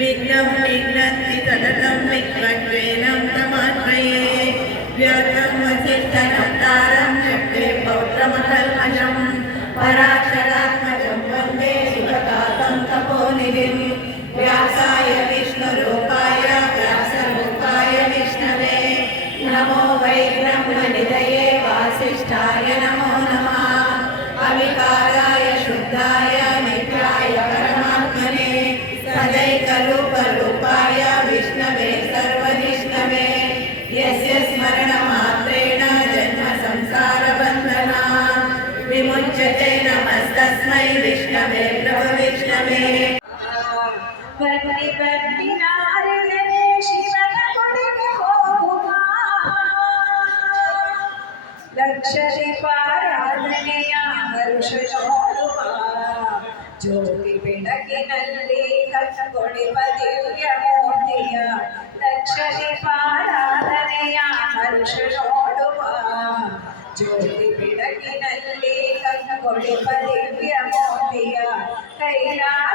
विघ्नं विघ्नति तदतं विघ्नत्रयणं तमात्रये व्यर्थं वसिष्ठनं तारं शक्ते पौत्रमकल्मषं पराशरात्मजं वन्दे सुखतातं तपोनिधिं व्यासाय विष्णुरूपाय व्यासरूपाय विष्णवे नमो वै ब्रह्मनिधये वासिष्ठाय नमः त्रैकलो परलोकाय विष्णवे सर्वजिष्णवे यस्य स्मरणमात्रेण जन्म संसारबन्धना विमुच्यते नमस्तस्मै विष्णवे प्रभ विष्णवे लक्षदीपाराधनया हर्षशो ಜ್ಯೋತಿ ಬೆಳಕಿನಲ್ಲಿ ಕತ್ತೊಡೆವ ದಿವ್ಯ ಮೋತಿಯ ಲಕ್ಷ ದೀಪಾರಾಧನೆಯ ಹರುಷ ನೋಡುವ ಜ್ಯೋತಿ ಬೆಳಕಿನಲ್ಲಿ ಕತ್ತೊಡೆವ ದಿವ್ಯ ಮೋತಿಯ ಕೈಲಾಸವೇ